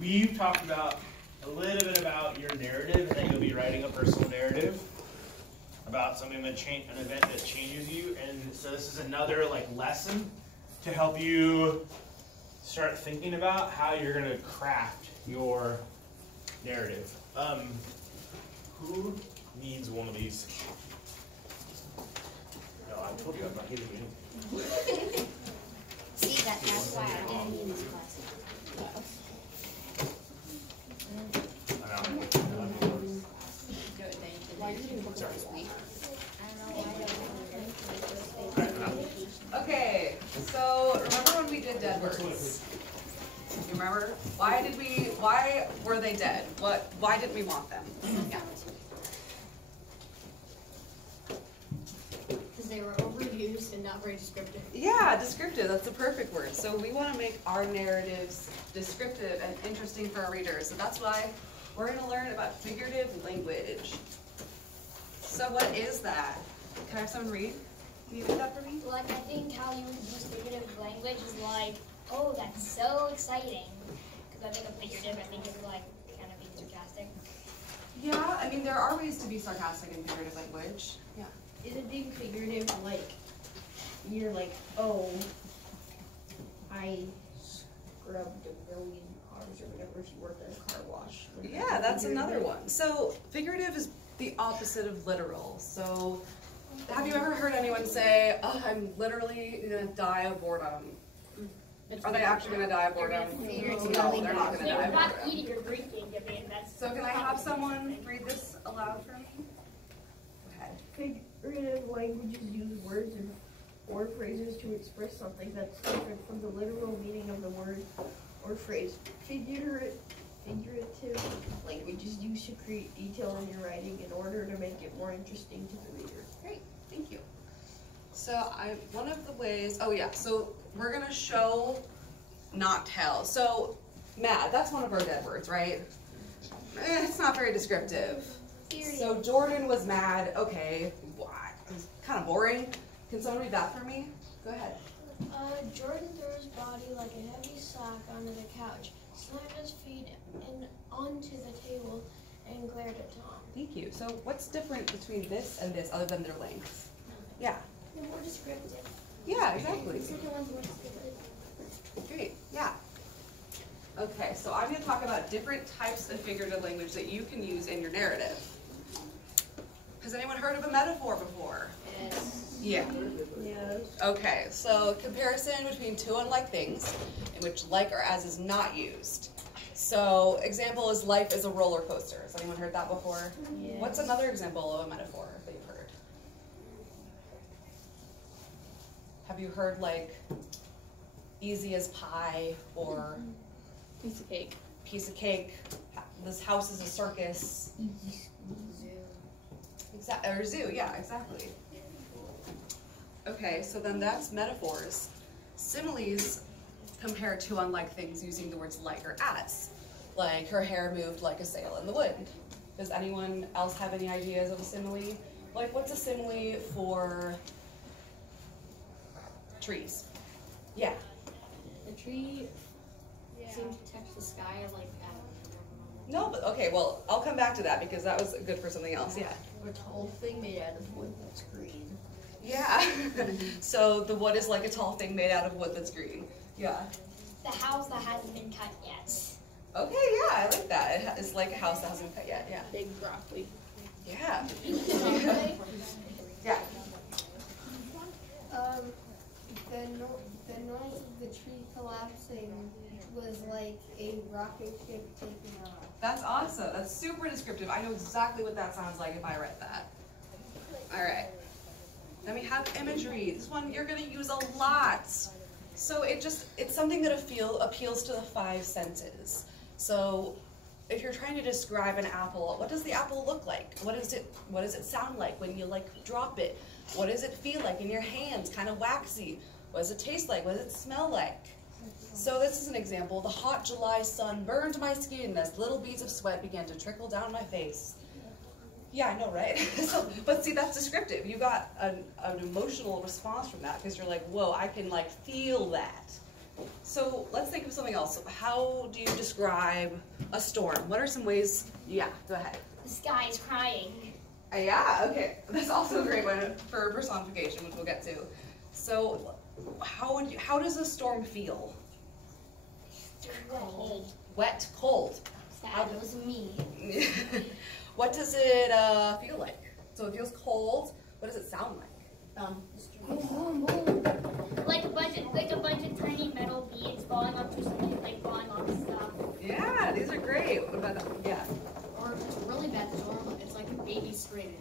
we've talked about a little bit about your narrative, and that you'll be writing a personal narrative about something that an event that changes you. And so this is another like lesson to help you start thinking about how you're going to craft your narrative. Who needs one of these? No, I told you I'm not giving you. See, that's why I didn't need this class. Okay, so remember when we did dead words? You remember? Why were they dead? Why didn't we want them? Yeah. Because they were overused and not very descriptive. Yeah, descriptive, that's the perfect word. So we want to make our narratives descriptive and interesting for our readers. So that's why we're going to learn about figurative language. So what is that? Can I have someone read? Can you read that for me? Like, I think how you use figurative language is like, oh, that's so exciting. Because I think a figurative, I think it's like kind of being sarcastic. Yeah, I mean, there are ways to be sarcastic in figurative language. Yeah. Is it being figurative like, you're like, oh, I scrubbed a million cars or whatever if you worked at a car wash? Yeah, that's another one. So figurative is the opposite of literal. So have you ever heard anyone say, oh, I'm literally going to die of boredom? Are they actually going to die of boredom? No, they're not going to die of They're not boredom. eating or drinking. I mean, that's. So can I have someone read this aloud for me? Go ahead. Figurative languages use words or phrases to express something that's different from the literal meaning of the word or phrase. Figurative language is used to create detail in your writing in order to make it more interesting to the reader. Great, thank you. So one of the ways, oh yeah, so we're gonna show, not tell. So mad, that's one of our dead words, right? It's not very descriptive. So Jordan was mad, okay, what? It's kind of boring. Can someone read that for me? Go ahead. Jordan threw his body like a heavy sack onto the couch, slammed his feet onto the table, and glared at Tom. Thank you. So what's different between this and this other than their lengths? Yeah. They're more descriptive. Yeah, exactly. The second one's more descriptive. Great, yeah. Okay, so I'm going to talk about different types of figurative language that you can use in your narrative. Has anyone heard of a metaphor before? Yes. Yeah. Yes. Okay, so comparison between two unlike things in which like or as is not used. So example is life is a roller coaster. Has anyone heard that before? Yes. What's another example of a metaphor that you've heard? Have you heard like easy as pie or Piece of cake. piece of cake, this house is a circus? Or zoo, yeah, exactly. Okay, so then that's metaphors. Similes compare two unlike things using the words like or as. Like her hair moved like a sail in the wind. Does anyone else have any ideas of a simile? Like what's a simile for trees? Yeah. The tree seems to touch the sky like No, but okay, well, I'll come back to that because that was good for something else, yeah. A tall thing made out of wood that's green. Yeah. So the wood is like a tall thing made out of wood that's green. Yeah. The house that hasn't been cut yet. Okay, yeah, I like that. It's like a house that hasn't cut yet, yeah. big broccoli. Yeah. Yeah. The noise of the tree collapsing was like a rocket ship taking off. That's awesome. That's super descriptive. I know exactly what that sounds like if I read that. All right. Then we have imagery. This one you're going to use a lot. So it's something that appeals to the five senses. So if you're trying to describe an apple, what does the apple look like? What does it sound like when you like drop it? What does it feel like in your hands? Kind of waxy. What does it taste like? What does it smell like? So this is an example. The hot July sun burned my skin as little beads of sweat began to trickle down my face. Yeah, I know, right? But see, that's descriptive. You got an emotional response from that because you're like, whoa, I can like feel that. So let's think of something else. How do you describe a storm? What are some ways? Yeah, go ahead. The sky is crying. Yeah, okay. That's also a great one for personification, which we'll get to. So how does a storm feel? Cold. Wet, cold. Sad it was me. What does it feel like? So it feels cold. What does it sound like? Like a bunch of tiny metal beads falling onto something, like falling off stuff. Yeah, these are great. What about that? Yeah. Or if it's a really bad storm, it's like a baby screaming.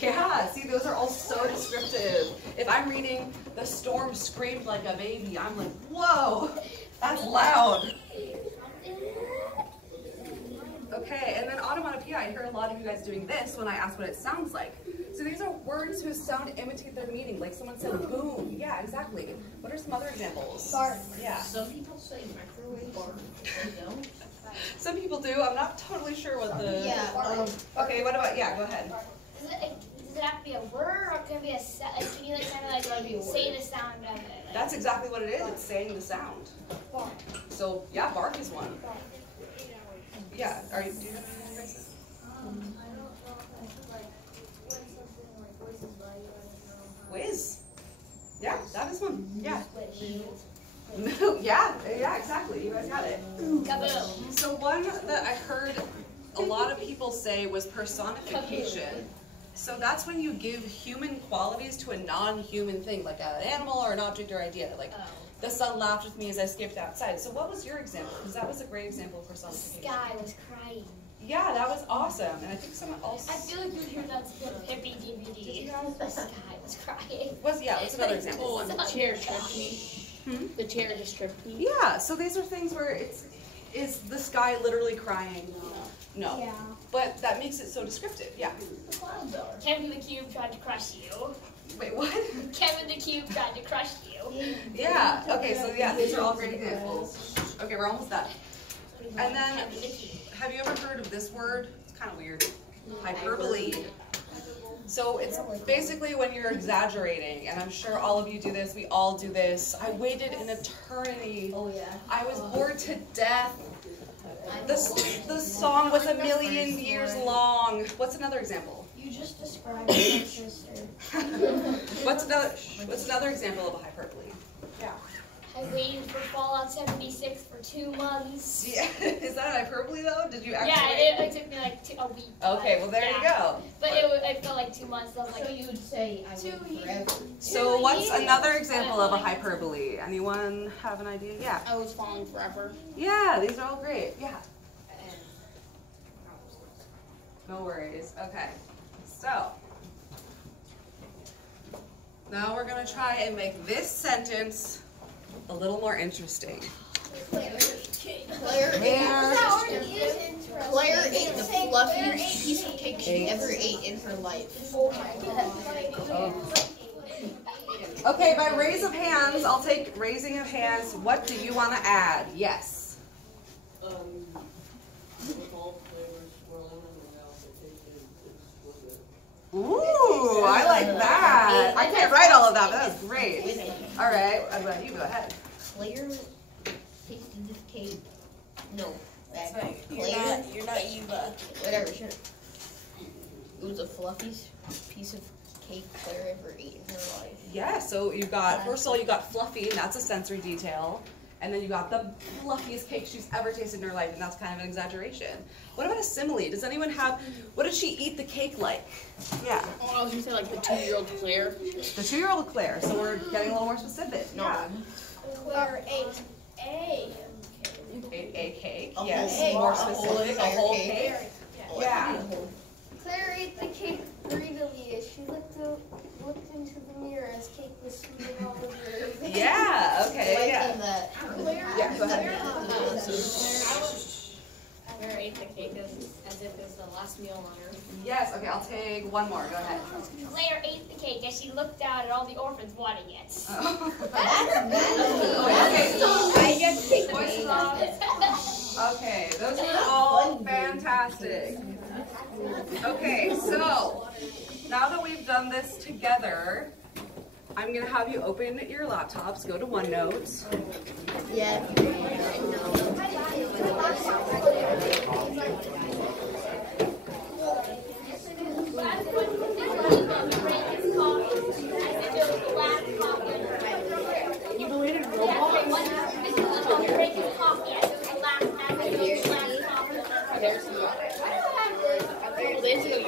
Yeah, see, those are all so descriptive. If I'm reading "The storm screamed like a baby," I'm like, whoa, that's loud. Okay, and then onomatopoeia, I hear a lot of you guys doing this when I ask what it sounds like. So these are words whose sound imitate their meaning. Like someone said boom. Yeah, exactly. What are some other examples? Bark. Yeah. Some people say microwave or they don't. Some people do. I'm not totally sure what the... Yeah. Okay, what about... Yeah, go ahead. Does it have to be a word, or can it be a sound? Like, can you like kind of like say the sound of it? Like, That's exactly what it is. It's saying the sound. Bark. So, yeah, bark is one. Yeah. Do you have any phrases? I don't know. I feel like when something like voices by you, I don't know how. Whiz. Yeah, that is one. Yeah. Which. yeah, exactly. You guys got it. Kaboom. So one that I heard a lot of people say was personification. So that's when you give human qualities to a non-human thing, like an animal or an object or idea. Like the sun laughed with me as I skipped outside. So what was your example? Because that was a great example of The personification. sky was crying. Yeah, that was awesome. And I think someone else I feel like you would hear that hippie DVD. The sky was crying. was, yeah, what's another example? Oh, and the chair tripped me. The chair just tripped me. Yeah, so these are things where is the sky literally crying? No. Yeah. But that makes it so descriptive, yeah. Kevin the Cube tried to crush you. Wait, what? Kevin the Cube tried to crush you. Yeah, okay, so yeah, these are all great examples. Okay, we're almost done. And then, Kevin the Cube. have you ever heard of this word? It's kind of weird. Hyperbole. So it's basically when you're exaggerating, and I'm sure all of you do this, we all do this. I waited an eternity. Oh yeah. I was bored to death. The song was 1,000,000 years long. What's another example? You just described my sister. What's another example of a hyperbole? Yeah. I waited for Fallout 76 for 2 months. Yeah. Is that an hyperbole though? Did you actually? Yeah, it took me like a week. Okay, well there you go. But it felt like 2 months. So I was So like, you would say I Two would forever. So what's another example of a hyperbole? Anyone have an idea? Yeah. I was falling forever. Yeah, these are all great. Yeah. No worries. Okay. So now we're gonna try and make this sentence a little more interesting. Claire Claire ate the fluffiest piece of cake she ever ate in her life. Oh my god. Okay, by raise of hands, I'll take raising of hands. What do you want to add? Yes. Ooh, I like that. I can't write all of that, but that's great. All right, what about you? Go ahead. Claire tasted this cake. No. Claire, you're not Eva. Whatever. Shut up. It was the fluffiest piece of cake Claire ever ate in her life. Yeah, so you got, first of all, you got fluffy, and that's a sensory detail. And then you got the fluffiest cake she's ever tasted in her life, and that's kind of an exaggeration. What about a simile? Does anyone have, what did she eat the cake like? Yeah. Oh, I was gonna say like the 2-year-old Claire. The 2-year-old Claire, so we're getting a little more specific. Yeah. Claire ate a Ate a cake, A yes, whole- more a whole specific, a entire whole cake. cake. Yeah. Claire ate the cake greedily as she looked into the mirror as cake was sweeping all over her. Yeah, okay, yeah. Liking that. Yeah, go ahead. Claire ate the cake as if it was the last meal on earth. Yes, okay, I'll take one more, go ahead. Claire ate the cake as she looked out at all the orphans wanting it. I get to take voices off. Okay, those are all fantastic. Okay, so now that we've done this together, I'm gonna have you open your laptops, go to OneNote. Yeah. You related Roblox? There's a couple days ago,